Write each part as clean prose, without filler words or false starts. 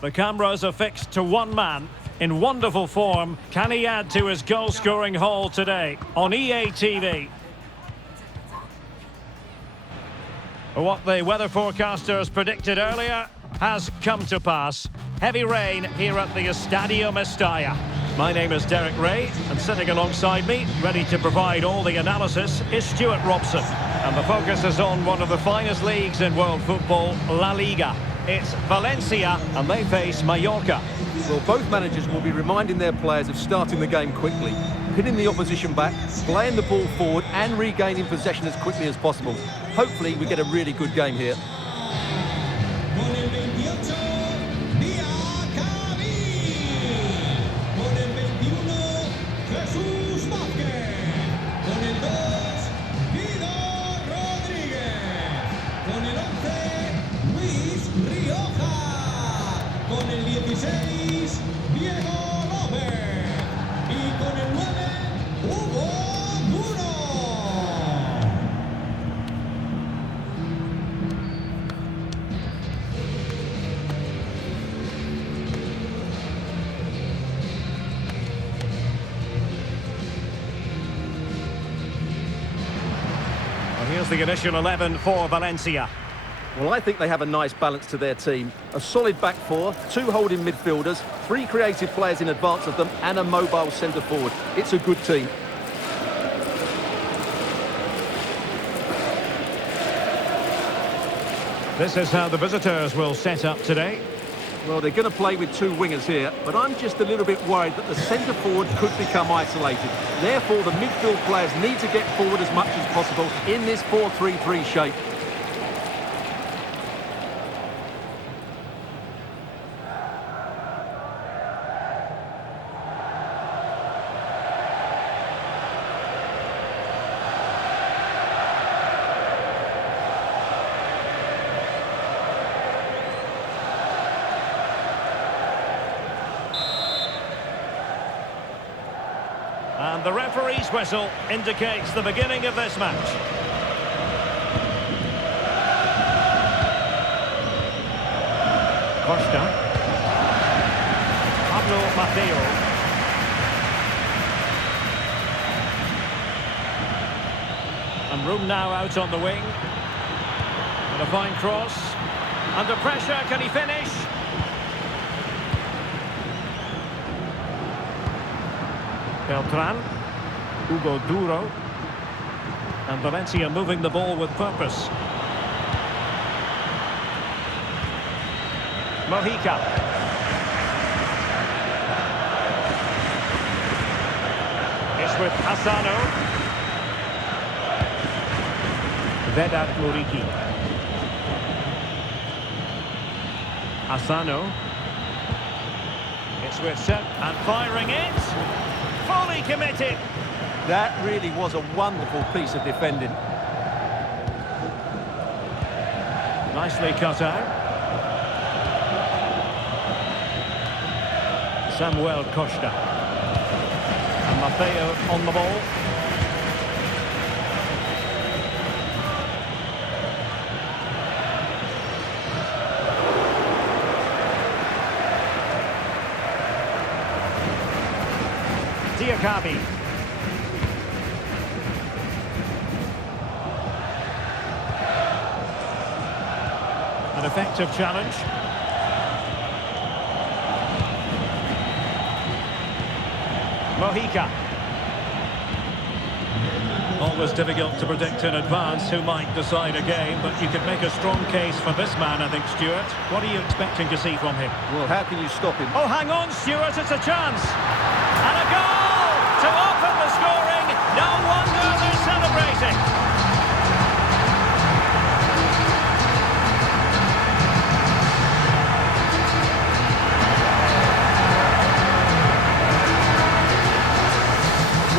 The cameras are fixed to one man. In wonderful form, can he add to his goal-scoring haul today on EA TV? What the weather forecasters predicted earlier has come to pass. Heavy rain here at the Estadio Mestalla. My name is Derek Ray, and sitting alongside me, ready to provide all the analysis, is Stuart Robson. And the focus is on one of the finest leagues in world football, La Liga. It's Valencia, and they face Mallorca. Well, both managers will be reminding their players of starting the game quickly, pinning the opposition back, playing the ball forward and regaining possession as quickly as possible. Hopefully we get a really good game here. Here's the initial 11 for Valencia. Well, I think they have a nice balance to their team. A solid back four, two holding midfielders, three creative players in advance of them, and a mobile centre forward. It's a good team. This is how the visitors will set up today. Well, they're going to play with two wingers here, but I'm just a little bit worried that the centre forward could become isolated. Therefore, the midfield players need to get forward as much as possible in this 4-3-3 shape. And the referee's whistle indicates the beginning of this match. Costa. Pablo Mateo. And room now out on the wing. And a fine cross. Under pressure, can he finish? Beltran, Hugo Duro, and Valencia moving the ball with purpose. Mojica. It's with Asano. Vedat Muriqi. Asano. It's with Sep and firing it. Fully committed. That really was a wonderful piece of defending. Nicely cut out. Samuel Costa. And Mateo on the ball. Diakabi. An effective challenge. Mojica. Always difficult to predict in advance who might decide a game, but you could make a strong case for this man, I think, Stuart. What are you expecting to see from him? Well, how can you stop him? Oh, hang on, Stuart, it's a chance. And a goal to open the scoring. No wonder they're celebrating.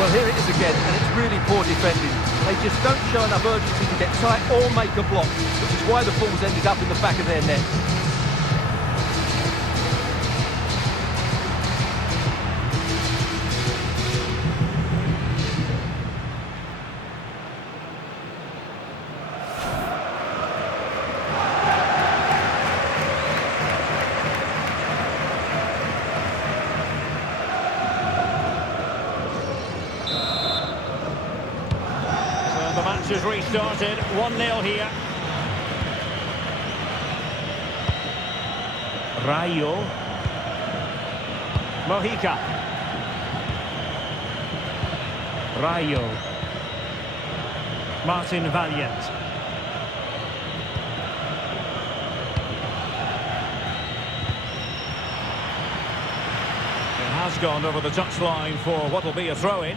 Well, here it is again, and it's really poor defending. They just don't show enough urgency to get tight or make a block, which is why the ball's ended up in the back of their net. match is restarted. 1-0 here. Rayo. Mojica. Rayo. Martin Valiant. It has gone over the touchline for what will be a throw-in.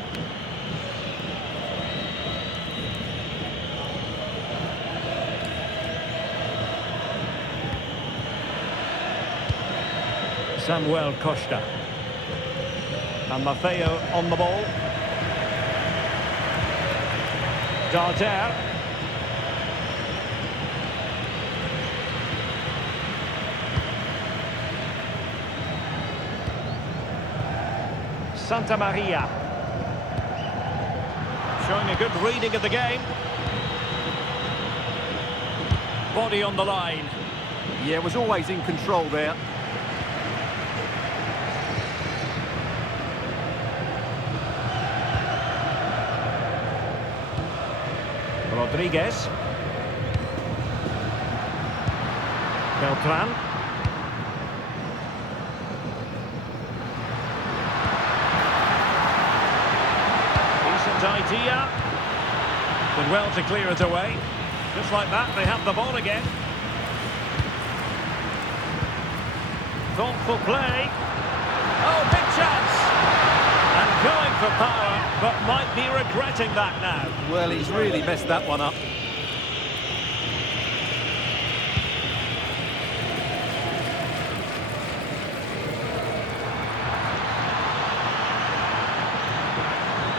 Samuel Costa. And Maffeo on the ball. Darder. Santa Maria. Showing a good reading of the game. Body on the line. Yeah, was always in control there. Rodriguez. Beltran. Decent idea. Did well to clear it away. Just like that, they have the ball again. Thoughtful play. Oh, big chance! And going for power, but might be regretting that now. Well, he's really messed that one up.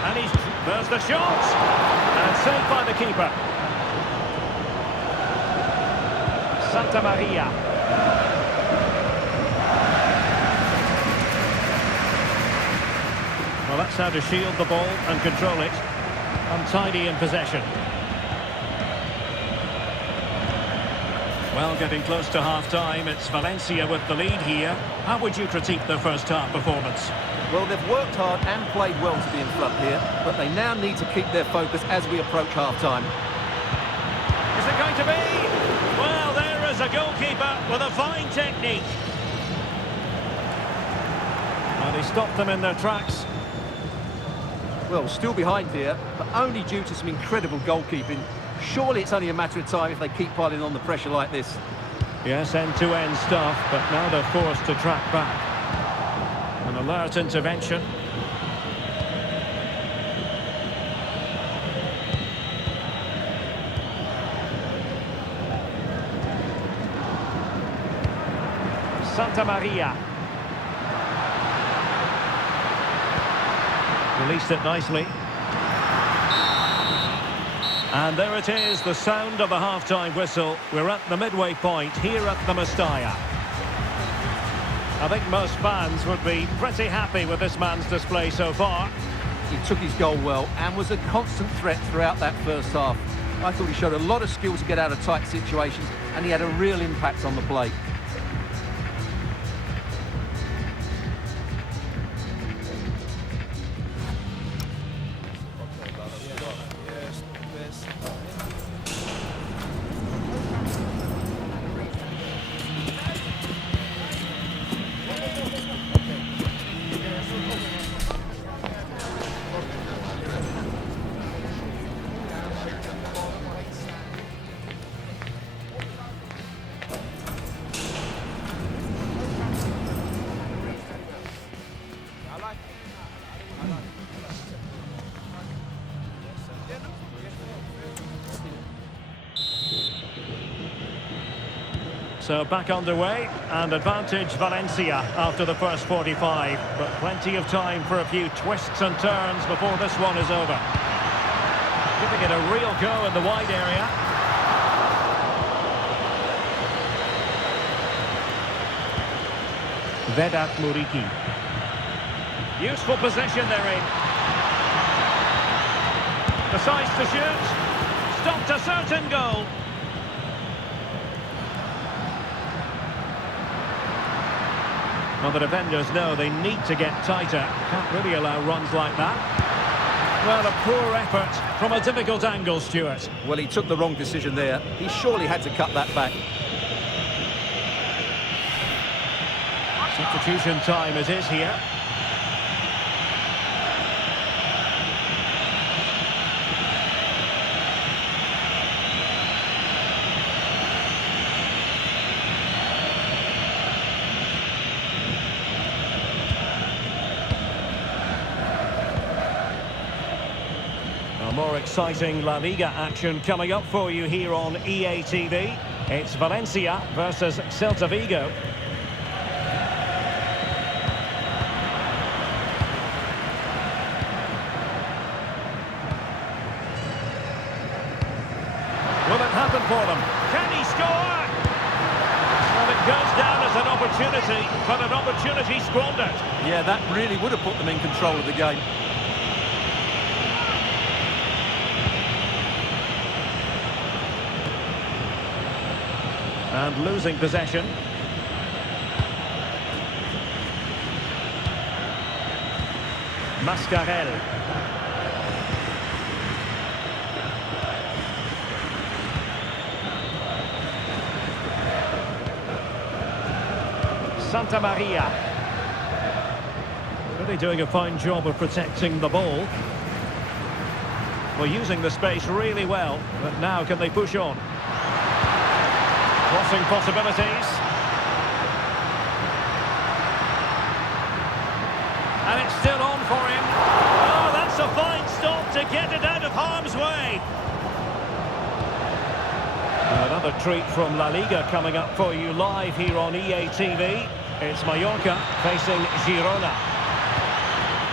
And there's the shot! And saved by the keeper. Santa Maria. Well, that's how to shield the ball and control it. Untidy in possession. Well, getting close to half-time, it's Valencia with the lead here. How would you critique their first-half performance? Well, they've worked hard and played well to be in front here, but they now need to keep their focus as we approach half-time. Is it going to be? Well, there is a goalkeeper with a fine technique. Well, he stopped them in their tracks. Well, still behind here, but only due to some incredible goalkeeping. Surely it's only a matter of time if they keep piling on the pressure like this. Yes, end-to-end stuff, but now they're forced to track back. An alert intervention. Santa Maria. Released it nicely. And there it is, the sound of the half-time whistle. We're at the midway point here at the Mestalla. I think most fans would be pretty happy with this man's display so far. He took his goal well and was a constant threat throughout that first half. I thought he showed a lot of skill to get out of tight situations, and he had a real impact on the play. So back underway, and advantage Valencia after the first 45, but plenty of time for a few twists and turns before this one is over. Giving it a real go in the wide area. Vedat Muriqi. Useful position they're in. Decides to shoot. Stopped a certain goal. Well, the defenders know they need to get tighter. Can't really allow runs like that. Well, a poor effort from a difficult angle, Stuart. Well, he took the wrong decision there. He surely had to cut that back. Substitution time it is here. More exciting La Liga action coming up for you here on EA TV. It's Valencia versus Celta Vigo. Will it happen for them? Can he score? Well, it goes down as an opportunity, but an opportunity squandered. Yeah, that really would have put them in control of the game. And losing possession. Mascarell. Santa Maria. Really doing a fine job of protecting the ball. Well, using the space really well, but now can they push on? Crossing possibilities. And it's still on for him. Oh, that's a fine stop to get it out of harm's way. Another treat from La Liga coming up for you live here on EA TV. It's Mallorca facing Girona.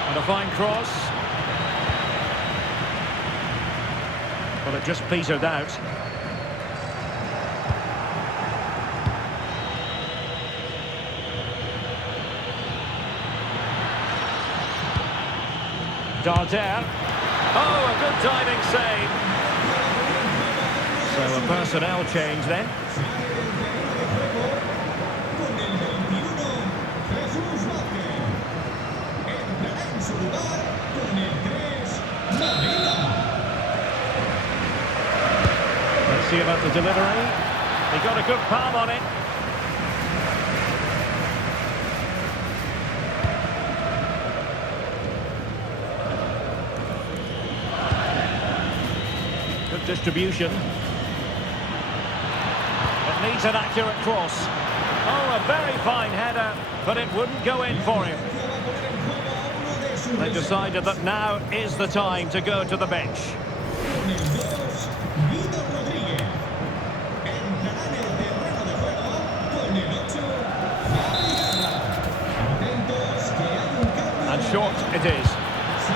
And a fine cross. Well, it just petered out. Darder. Oh, a good diving save. So a personnel change then. Let's see about the delivery. He got a good palm on it. Good distribution. It needs an accurate cross. Oh, a very fine header, but it wouldn't go in for him. They decided that now is the time to go to the bench. And short it is.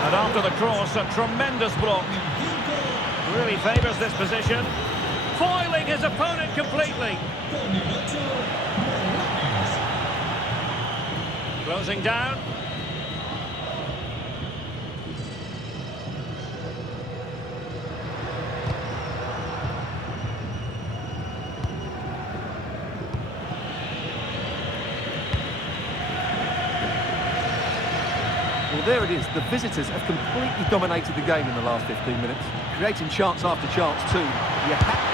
And after the cross, a tremendous block. Really favours this position. Foiling his opponent completely. Closing down. Well, there it is. The visitors have completely dominated the game in the last 15 minutes, creating chance after chance too.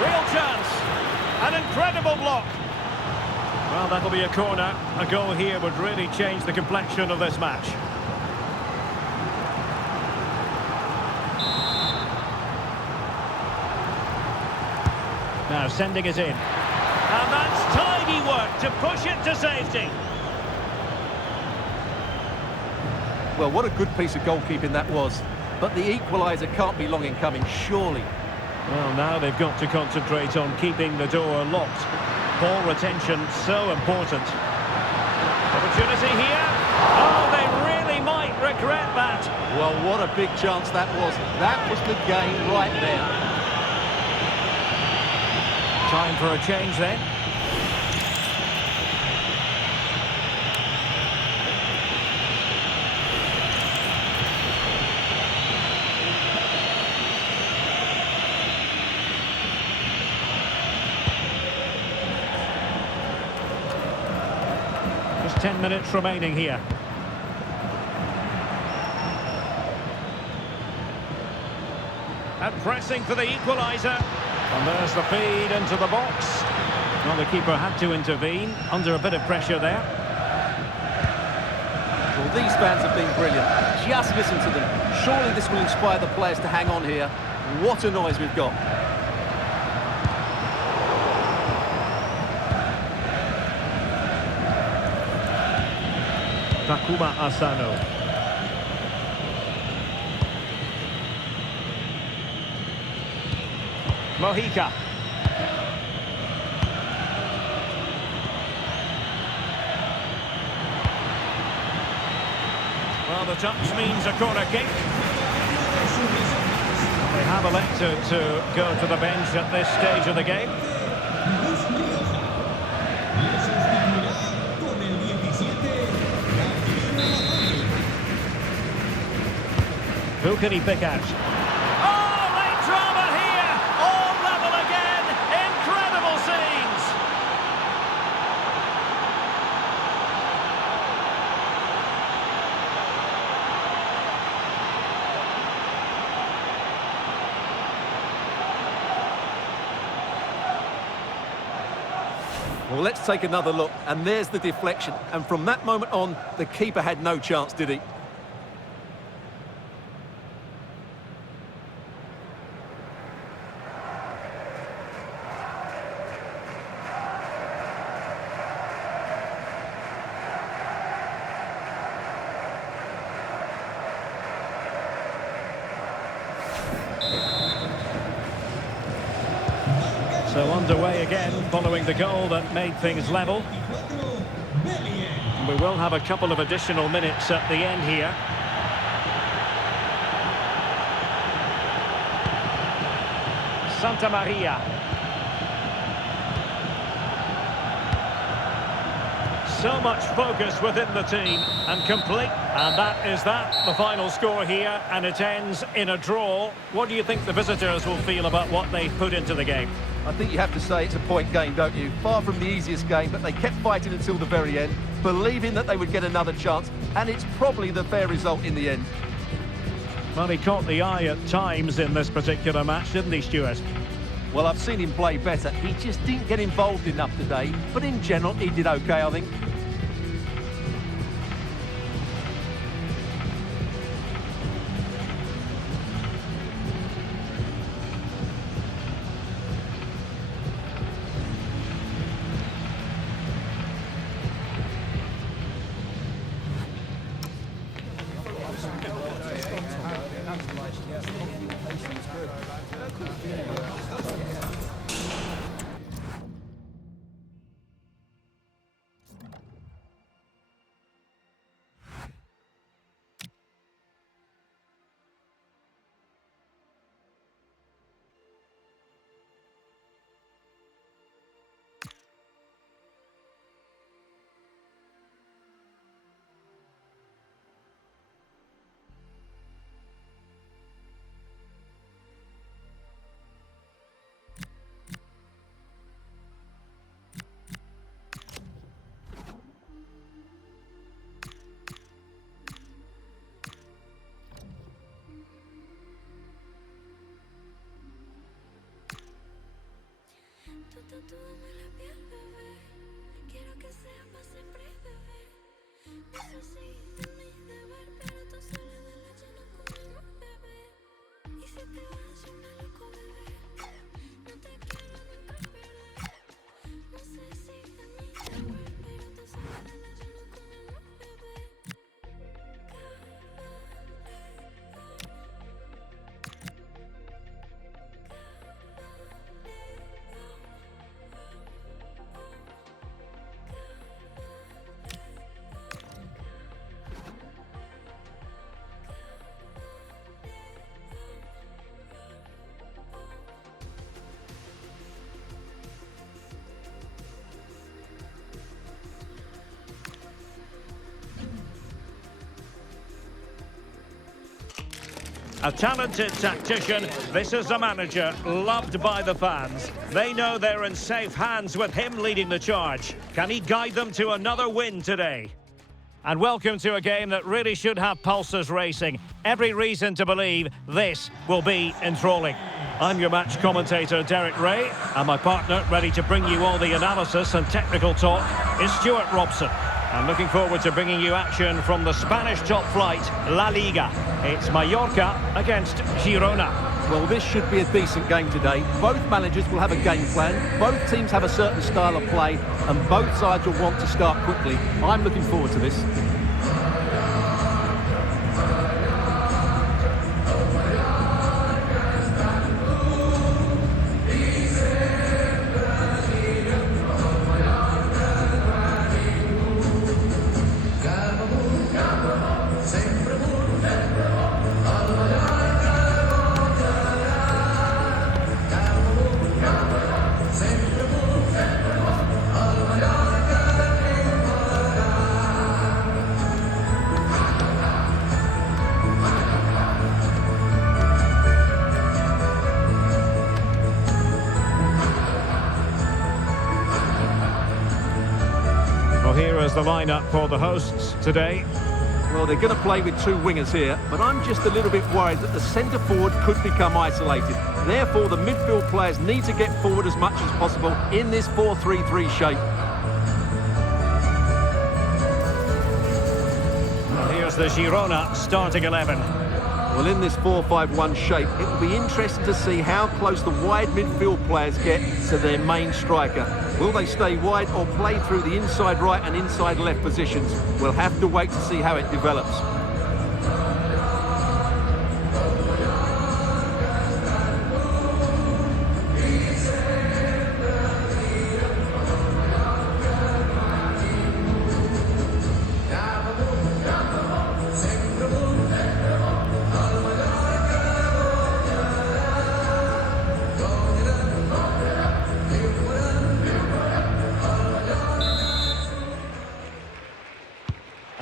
Real chance! An incredible block! Well, that'll be a corner. A goal here would really change the complexion of this match. Now sending it in. And that's tidy work to push it to safety. Well, what a good piece of goalkeeping that was. But the equaliser can't be long in coming, surely. Well, now they've got to concentrate on keeping the door locked. Ball retention so important. Opportunity here. Oh, they really might regret that. Well, what a big chance that was. That was the game right there. Time for a change then. Just 10 minutes remaining here. and pressing for the equaliser. And there's the feed into the box. Well, the keeper had to intervene, under a bit of pressure there. Well, these fans have been brilliant. Just listen to them. Surely this will inspire the players to hang on here. What a noise we've got. Takuma Asano. Mojica. Well, the touch means a corner kick. They have elected to go to the bench at this stage of the game. Who can he pick out? Oh, late drama here! All level again! Incredible scenes! Well, let's take another look. And there's the deflection. And from that moment on, the keeper had no chance, did he? So underway again, following the goal that made things level. And we will have a couple of additional minutes at the end here. Santa Maria. So much focus within the team, and complete. And that is the final score here, and it ends in a draw. What do you think the visitors will feel about what they've put into the game? I think you have to say it's a point game, don't you? Far from the easiest game, but they kept fighting until the very end, believing that they would get another chance, and it's probably the fair result in the end. Well, he caught the eye at times in this particular match, didn't he, Stuart? Well, I've seen him play better. He just didn't get involved enough today, but in general, he did okay, I think. Tatúame la piel, bebé. Quiero que sea para siempre, bebé. No sé si es mi deber, pero tú sales de la llena conmigo, bebé. Y si te vas, yo me loco, bebé. No te quiero nunca perder. No sé si es mi deber, pero tú sales de la llena conmigo, bebé. A talented tactician, this is a manager loved by the fans. They know they're in safe hands with him leading the charge. Can he guide them to another win today? And welcome to a game that really should have pulses racing. Every reason to believe this will be enthralling. I'm your match commentator, Derek Ray, and my partner, ready to bring you all the analysis and technical talk, is Stuart Robson. I'm looking forward to bringing you action from the Spanish top flight, La Liga. It's Mallorca against Girona. Well, this should be a decent game today. Both managers will have a game plan, both teams have a certain style of play, and both sides will want to start quickly. I'm looking forward to this. Well, here is the lineup for the hosts today. Well, they're going to play with two wingers here, but I'm just a little bit worried that the centre forward could become isolated. Therefore, the midfield players need to get forward as much as possible in this 4-3-3 shape. Well, here's the Girona starting 11. Well, in this 4-5-1 shape, it will be interesting to see how close the wide midfield players get to their main striker. Will they stay wide or play through the inside right and inside left positions? We'll have to wait to see how it develops.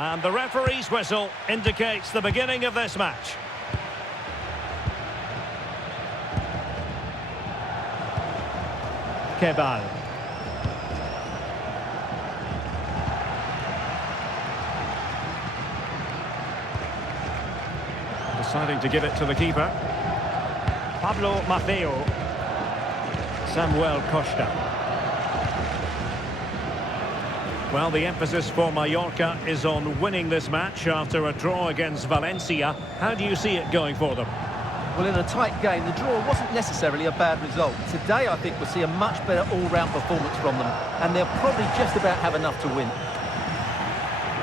And the referee's whistle indicates the beginning of this match. Kebal. Deciding to give it to the keeper. Pablo Maffeo. Samuel Costa. Well, the emphasis for Mallorca is on winning this match after a draw against Valencia. How do you see it going for them? Well, in a tight game, the draw wasn't necessarily a bad result. Today, I think we'll see a much better all-round performance from them, and they'll probably just about have enough to win.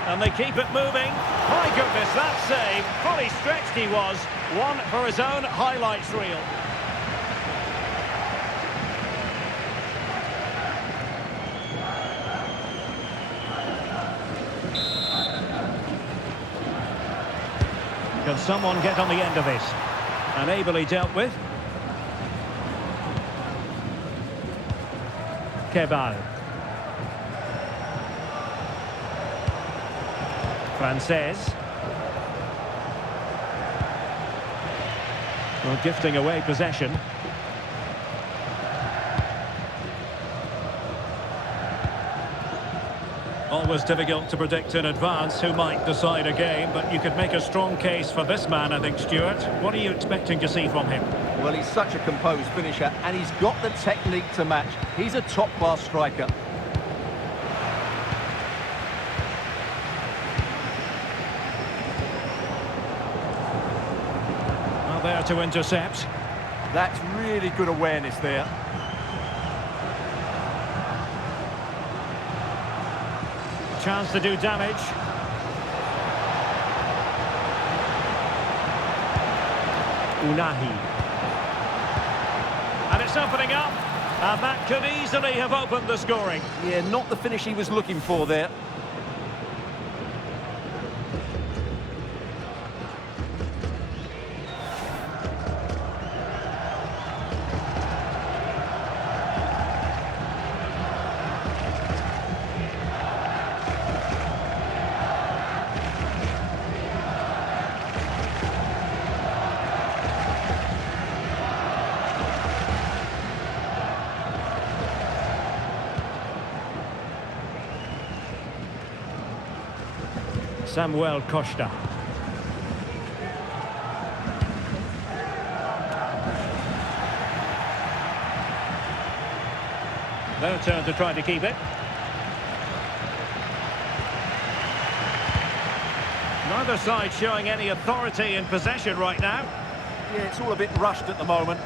And they keep it moving. My goodness, that save. Fully stretched he was. One for his own highlights reel. Can someone get on the end of this? And ably dealt with. Kebal. Frances. Well, gifting away possession. Always difficult to predict in advance who might decide a game, but you could make a strong case for this man, I think, Stuart. What are you expecting to see from him? Well, he's such a composed finisher, and he's got the technique to match. He's a top-class striker. Well, there to intercept. That's really good awareness there. Chance to do damage. Unahi. And it's opening up. And that could easily have opened the scoring. Yeah, not the finish he was looking for there. Samuel Costa. Their turn to try to keep it. Neither side showing any authority in possession right now. Yeah, it's all a bit rushed at the moment.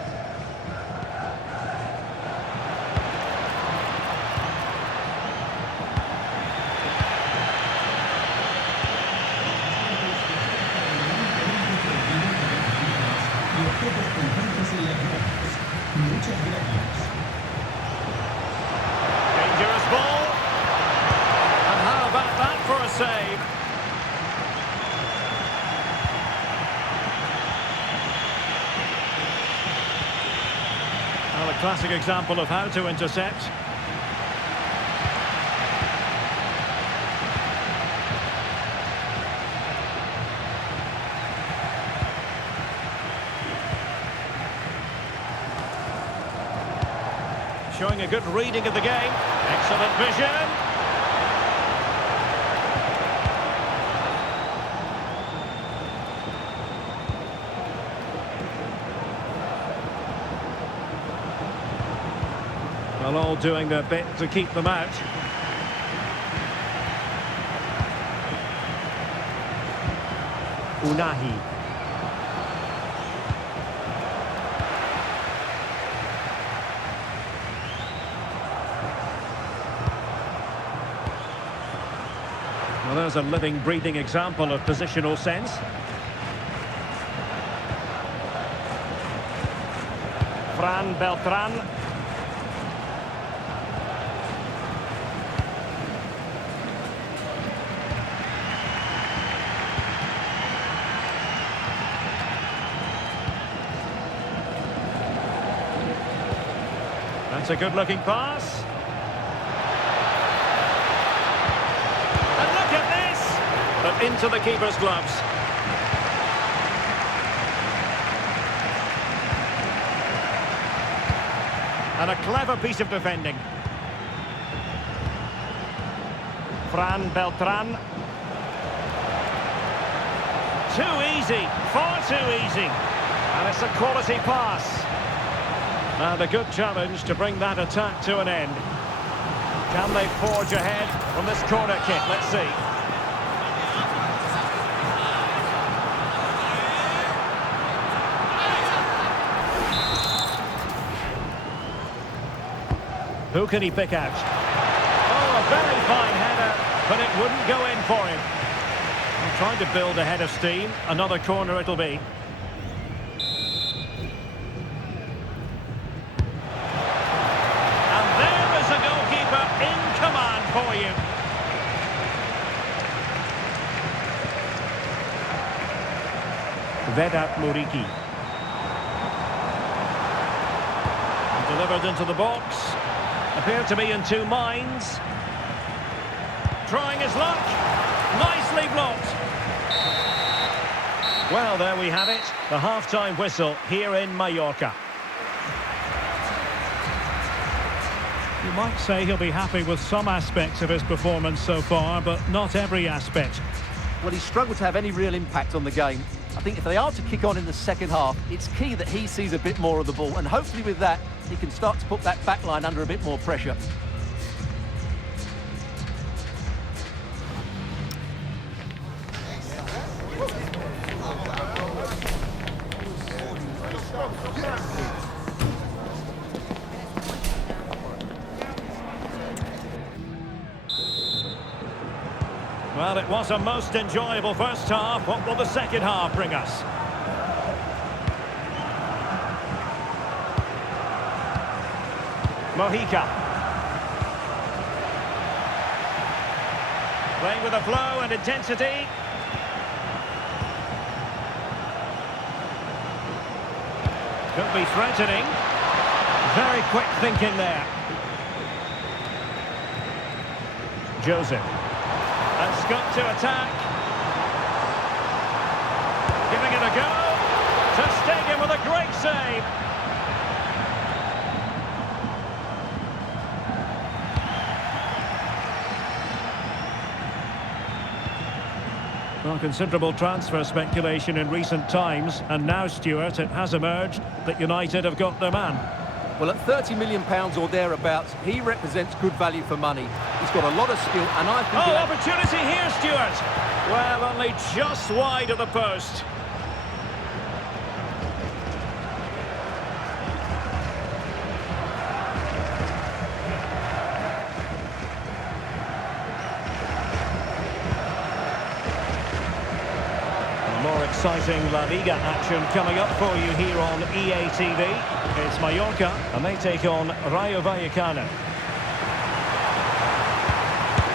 Dangerous ball. And how about that for a save? Well, a classic example of how to intercept. Showing a good reading of the game. Excellent vision. Well, all doing their bit to keep them out. Unahi. Well, there's a living, breathing example of positional sense. Fran Beltran. That's a good-looking pass. And look at this! But into the keeper's gloves. And a clever piece of defending. Fran Beltran. Too easy, far too easy. And it's a quality pass. And a good challenge to bring that attack to an end. Can they forge ahead from this corner kick? Let's see. Who can he pick out? Oh, a very fine header, but it wouldn't go in for him. I'm trying to build a head of steam. Another corner it'll be. For you. Vedat Muriqi. Delivered into the box. Appeared to be in two minds. Trying his luck. Nicely blocked. Well, there we have it. The half-time whistle here in Mallorca. You might say he'll be happy with some aspects of his performance so far, but not every aspect. Well, he's struggled to have any real impact on the game. I think if they are to kick on in the second half, it's key that he sees a bit more of the ball, and hopefully with that, he can start to put that back line under a bit more pressure. Well, it was a most enjoyable first half. What will the second half bring us? Mojica. Playing with a flow and intensity. Could be threatening. Very quick thinking there. Joseph. And Scott to attack. Giving it a go. Ter Stegen with a great save. Well, considerable transfer speculation in recent times, and now, Stuart, it has emerged that United have got their man. Well, at £30 million or thereabouts, he represents good value for money. He's got a lot of skill, and I think... Oh, opportunity here, Stuart! Well, only just wide of the post. More exciting La Liga action coming up for you here on EA TV. It's Mallorca, and they take on Rayo Vallecano.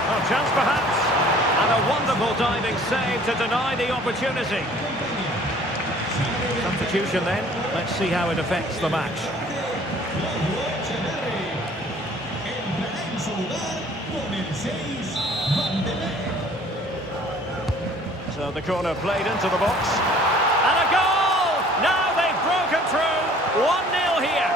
Oh, chance perhaps. And a wonderful diving save to deny the opportunity. Substitution then. Let's see how it affects the match. So the corner played into the box. And a goal! Now they've broken through. 1-0 here.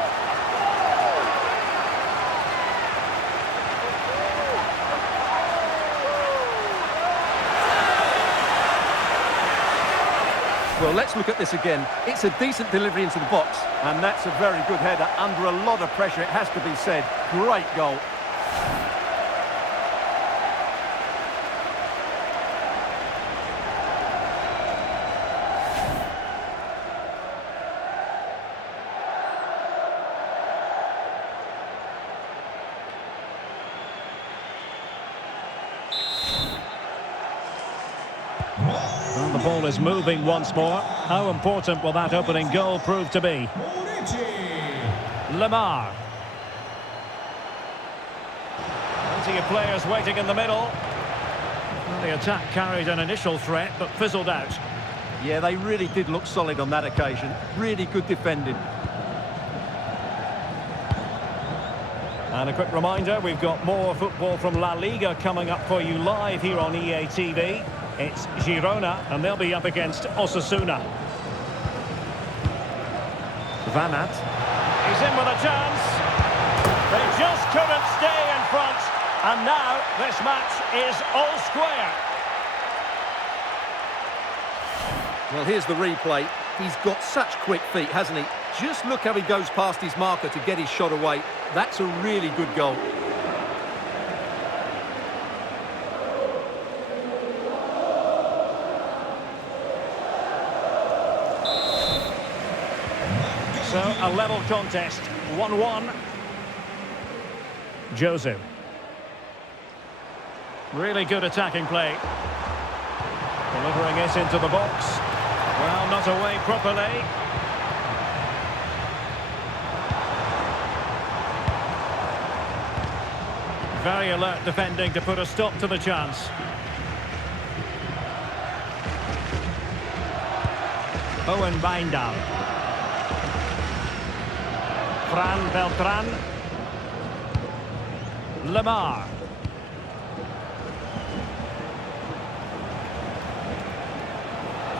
Well, let's look at this again. It's a decent delivery into the box, and that's a very good header under a lot of pressure, it has to be said. Great goal. Well, the ball is moving once more. How important will that opening goal prove to be? Lemar. Plenty of players waiting in the middle. Well, the attack carried an initial threat, but fizzled out. Yeah, they really did look solid on that occasion. Really good defending. And a quick reminder, we've got more football from La Liga coming up for you live here on EA TV. It's Girona, and they'll be up against Osasuna. Van Aert. He's in with a chance. They just couldn't stay in front. And now this match is all square. Well, here's the replay. He's got such quick feet, hasn't he? Just look how he goes past his marker to get his shot away. That's a really good goal. So, a level contest, 1-1. Jose. Really good attacking play. Delivering it into the box. Well, not away properly. Very alert defending to put a stop to the chance. Owen Wijndal. Fran Beltran. Lemar.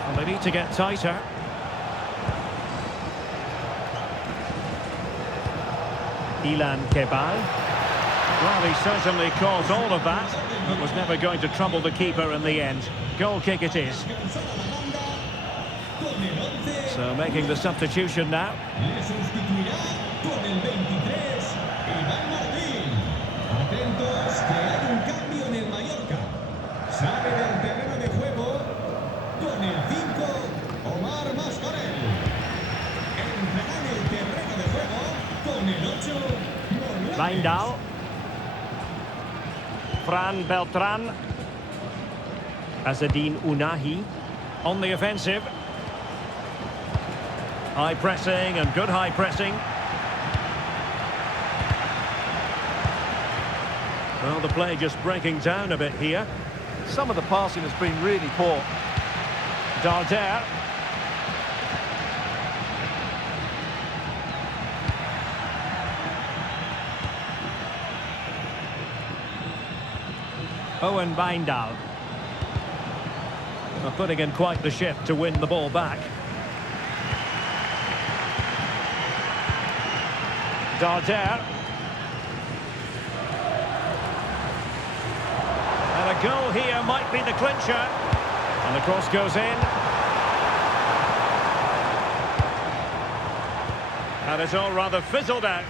Well, they need to get tighter. Ilan Kebal. Well, he certainly caused all of that, but was never going to trouble the keeper in the end. Goal kick it is. So making the substitution now. Wijndal. Fran Beltran. Azzedine Ounahi on the offensive. High pressing and good high pressing. Well, the play just breaking down a bit here. Some of the passing has been really poor. Darder. Owen Wijndal. Putting in quite the shift to win the ball back. Darder. And a goal here might be the clincher. And the cross goes in. And it's all rather fizzled out.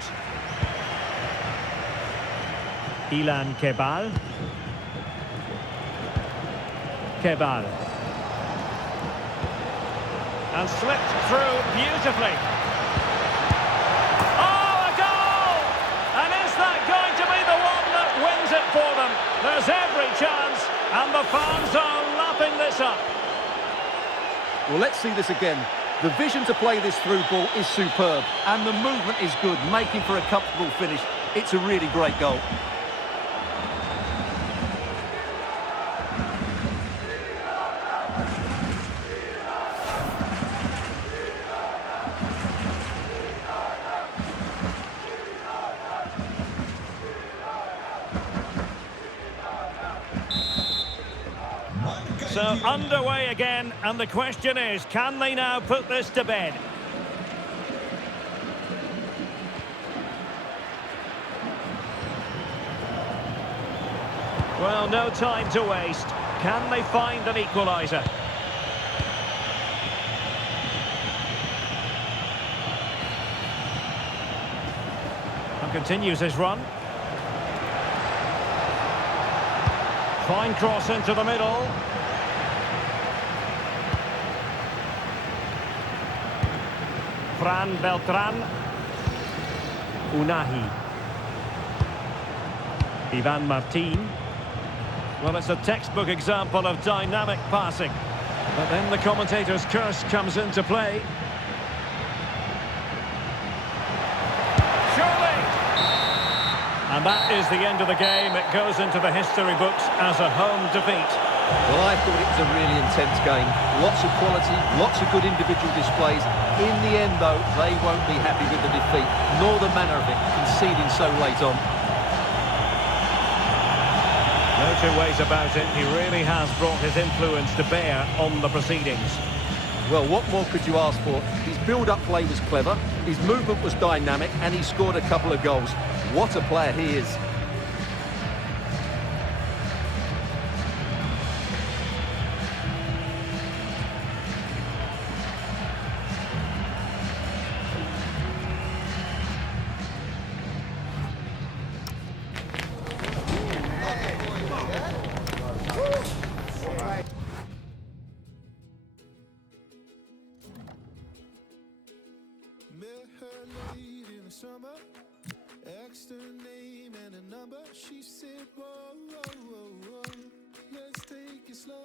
Ilan Kebal. Kebal. And slipped through beautifully. Oh, a goal! And is that going to be the one that wins it for them? There's every chance, and the fans are lapping this up. Well, let's see this again. The vision to play this through ball is superb, and the movement is good, making for a comfortable finish. It's a really great goal. So underway again, and the question is, can they now put this to bed? Well, no time to waste. Can they find an equaliser? And continues his run. Fine cross into the middle. Fran Beltran. Unahi. Ivan Martin. Well, it's a textbook example of dynamic passing. But then the commentator's curse comes into play. Surely! And that is the end of the game. It goes into the history books as a home defeat. Well, I thought it was a really intense game. Lots of quality, lots of good individual displays. In the end, though, they won't be happy with the defeat, nor the manner of it, conceding so late on. No two ways about it. He really has brought his influence to bear on the proceedings. Well, what more could you ask for? His build-up play was clever, his movement was dynamic, and he scored a couple of goals. What a player he is. Met her late in the summer, asked her name and a number. She said, whoa, whoa, whoa, whoa, let's take it slow.